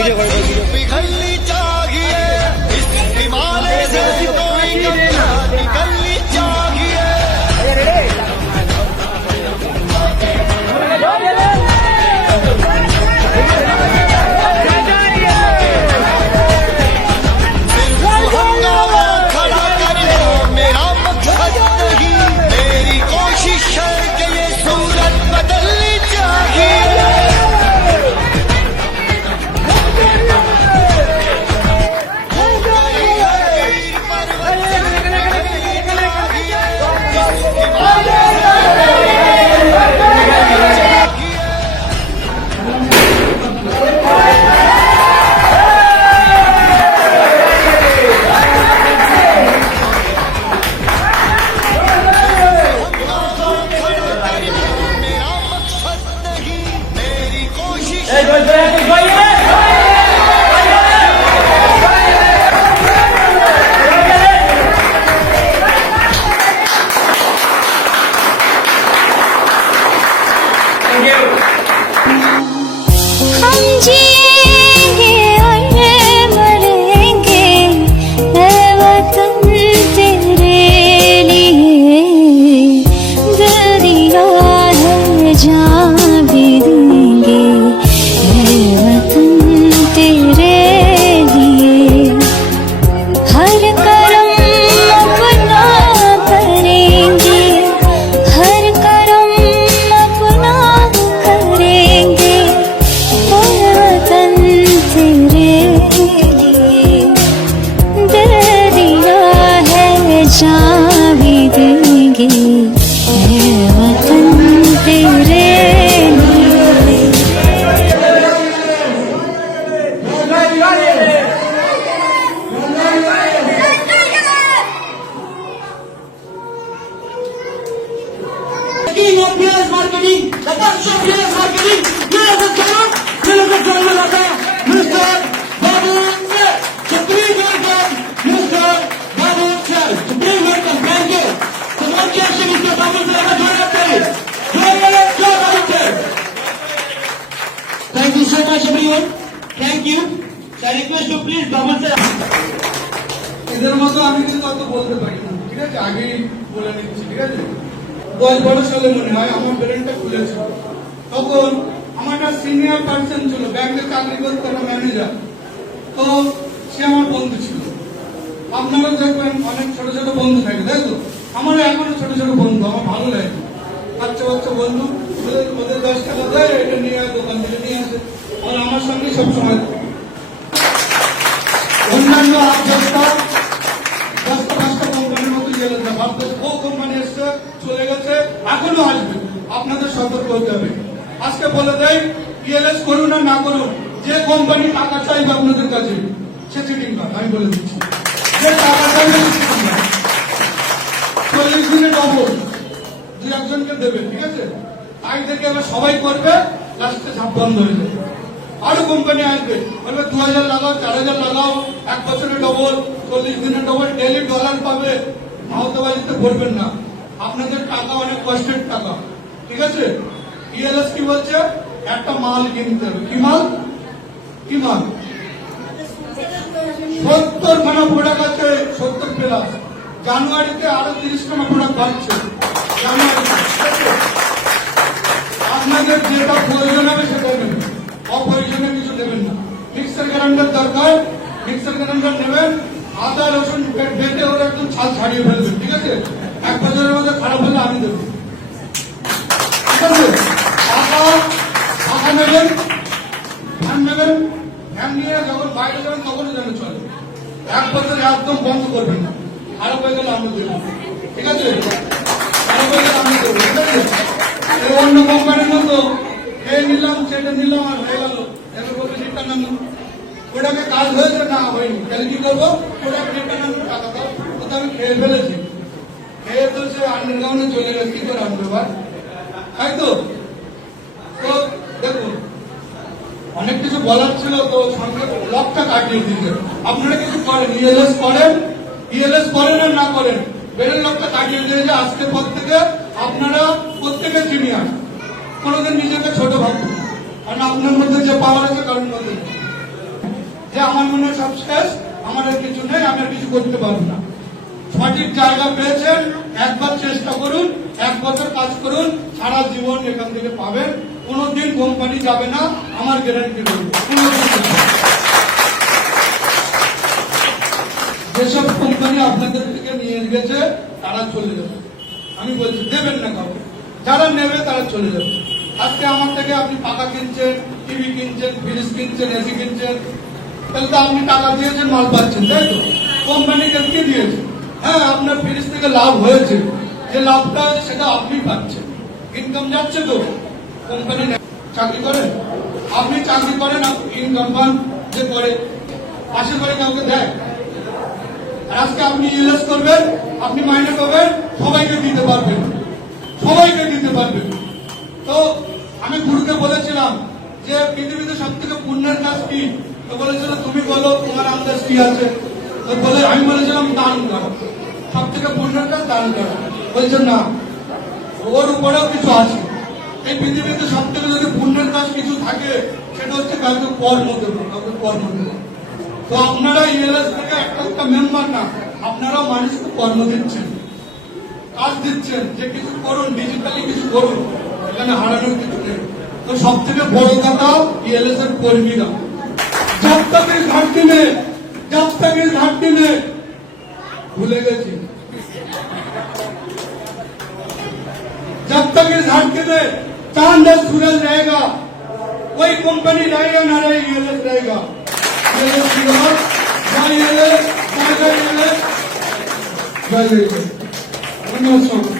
पिघलनी चाहिए इस हिमालय से कोई निकलनी चाहिए। खड़ा कर लो मेरा मकसद नहीं, मेरी कोशिश है कि ये सूरत बदलनी चाहिए। हम जिएंगे और मरेंगे ऐ वतन तेरे लिए, दरिया है जान भी देंगे ऐ वतन तेरे लिए। हर करम अपना करेंगे, हर करम अपना करेंगे वतन तेरे लिए, दरिया है जान भी देंगे ऐ वतन तेरे लिए। King of players marketing, the best of players marketing. Ladies and gentlemen, Mr. Babu Sir. So please welcome Mr. Babu Sir. So please welcome, thank you. So one question Mr. Babu Sir, join us please. Join Babu Sir. Thank you so much everyone. Thank you. So I request you please Babu Sir. এদের মতো আমি কিন্তু অত বলতে পারি না, ঠিক আছে? আগেই বলে নিচ্ছি, ঠিক আছে? 10 বছর সালে মনে হয় আমার ব্রেনটা খুলেছে। তখন আমার একটা সিনিয়র পার্সন ছিল, ব্যাংকে চাকরি করতো, একটা ম্যানেজার। তো সে আমার বন্ধু ছিল। আপনারাও দেখবেন অনেক ছোট ছোট বন্ধু থাকে, তাই তো? আমারও এখনো ছোট ছোট বন্ধু, আমার ভালো লাগে। বাচ্চা বাচ্চা বন্ধু, ওদের 10 টাকা দেয়, এটা নিয়ে দোকান থেকে নিয়ে আসে, আর আমার সঙ্গে সবসময় থাকে। অন্যান্য দশটা কোম্পানির মতো গেলে না, ভাবতে ও কোম্পানি এসছে চলে গেছে, এখনো আসবে, আপনাদের সতর্ক হতে হবে। আজকে বলে দেয় ইএলএস করুন আর না করুন, যে কোম্পানি টাকা চাইবে আপনাদের কাছে সে চিটিং করে, আমি বলে দিচ্ছি। যে টাকা চাইবে 40 দিনে ডবল 2-1জনকে দেবে, ঠিক আছে? তাই থেকে এবার সবাই করবে, লাস্টে ঝাপ বন্ধ হয়ে যাবে। আরো কোম্পানি আসবে, বলবে 2000 লাগাও, 4000 লাগাও, 1 বছরে ডবল, 40 দিনে ডবল, ডেলি ডলার পাবে। মাওতাবাজিতে করবেন না, আপনাদের টাকা অনেক কষ্টের টাকা, ঠিক আছে? ইএলএস কি বলছে? একটা মাল কিনতে হবে। কি মাল? কি মাল? 70 খানা প্রোডাক্ট আছে, 70 প্লাস। জানুয়ারিতে আরো 30 খানা প্রোডাক্ট বাড়ছে জানুয়ারিতে, ঠিক আছে? আপনাদের যেটা প্রয়োজন হবে সেটা নেবেন, অপ্রয়োজনে কিছু দেবেন না। মিক্সার গ্রাইন্ডার দরকার, মিক্সার গ্রাইন্ডার নেবেন, আদা রসুন বেটে ওরা একদম ছাল ছাড়িয়ে ফেলবেন, ঠিক আছে? 1 বছরের মধ্যে খারাপ হলে আমি দেবো, ঠিক আছে? টাকা নেবেন, ধান নেবেন, ধ্যান নিয়ে যখন বাইরে যাবেন তখনই যেন চলে। 1 বছরে একদম বন্ধ করবেন না, খারাপ হয়ে গেলে আমি দেবো, ঠিক আছে? খারাপ হয়ে গেলে আমি দেবো, ঠিক আছে? অন্য কোম্পানির মতো এই নিলাম সেটা নিলাম আর হয়ে গেল, এবার বলবে রিটার্ন আনুন। ওটাকে কাজ হয়েছে না হয়নি, তাহলে কি করবো? ওটাকে রিটার্ন আনুন, টাকা দাও। ওটা আমি খেয়ে ফেলেছি, খেয়ে তো সে আন্ডারগ্রাউন্ডে চলে গেছে, কি করে আনবে এবার? তাই তো? দেখুন অনেক কিছু বলার ছিল, তো সঙ্গে লকটা কাটিয়ে দিয়েছে। আপনারা কিছু করেন, ইএলএস করেন আর না করেন, বেরের লকটা কাটিয়ে দিয়েছে। আজকের পর থেকে আপনারা প্রত্যেকের জিনিয়ার, কোনোদিন নিজেকে ছোট ভাববেন, কারণ আপনার মধ্যে যে পাওয়ার আছে কারোর মধ্যে নেই। আমার মনে হয় সব শেষ, আমার আর কিছু নেই, আমি আর কিছু করতে পারবো না। সঠিক জায়গা পেয়েছেন, একবার চেষ্টা করুন, 1 বছর কাজ করুন, সারা জীবন এখান থেকে পাবেন। কোনোদিন কোম্পানি যাবে না, আমার গ্যারান্টি দেবো। যেসব কোম্পানি আপনাদের থেকে নিয়ে গেছে তারা চলে যাবে, আমি বলছি দেবেন না কাউকে, যারা নেবে তারা চলে যাবে। আজকে আমার থেকে আপনি পাকা কিনছেন, টিভি কিনছেন, ফ্রিজ কিনছেন, এসি কিনছেন, তাহলে তো আপনি টাকা দিয়েছেন, মাল পাচ্ছেন, তাই তো? কোম্পানিকে কি দিয়েছে? হ্যাঁ, আপনার ফ্রিজ থেকে লাভ হয়েছে, যে লাভটা আছে সেটা আপনি পাচ্ছেন, ইনকাম যাচ্ছে তো। কোম্পানি চাকরি করেন, আপনি চাকরি করেন, ইনকাম পান যে করে, পাশে করে কাউকে দেয়। আর আজকে আপনি ইউএস করবেন, আপনি মাইনে পাবেন, সবাইকে দিতে পারবেন, সবাইকে দিতে পারবেন। তো আমি গুরুকে বলেছিলাম যে পৃথিবীতে সব থেকে পুণ্যের কাজ কি? তো বলেছিল তুমি বলো তোমার আন্দাজ কি আছে। তো বলে আমি বলেছিলাম দান করো, সব থেকে পুণ্যের কাজ দান করো। বলছে না, ওর উপরেও কিছু আছে। এই পৃথিবীতে সব থেকে যদি পুণ্যের কাজ কিছু থাকে সেটা হচ্ছে কাউকে কর্ম দেবো, কাউকে কর্ম দেবো। তো আপনারা ইএলএস থেকে একটা মেম্বার না, আপনারাও মানুষকে কর্ম দিচ্ছেন, কাজ দিচ্ছেন, যে কিছু করুন, ডিজিটালি কিছু করুন, এখানে হারানোর কিছু নেই। তো সব থেকে বড় কথা ইএলএস এর কর্মীরা, जब तक इस घाटी में, जब तक इस घाटी में भूले गए, जब तक इस घाटी में चांद और सूरज रहेगा, कोई कंपनी रहेगा ना रहे, ईएलएस रहेगा। ईएलएस की बात, जय ईएलएस, जय ईएलएस, जय ईएलएस। नमस्कार।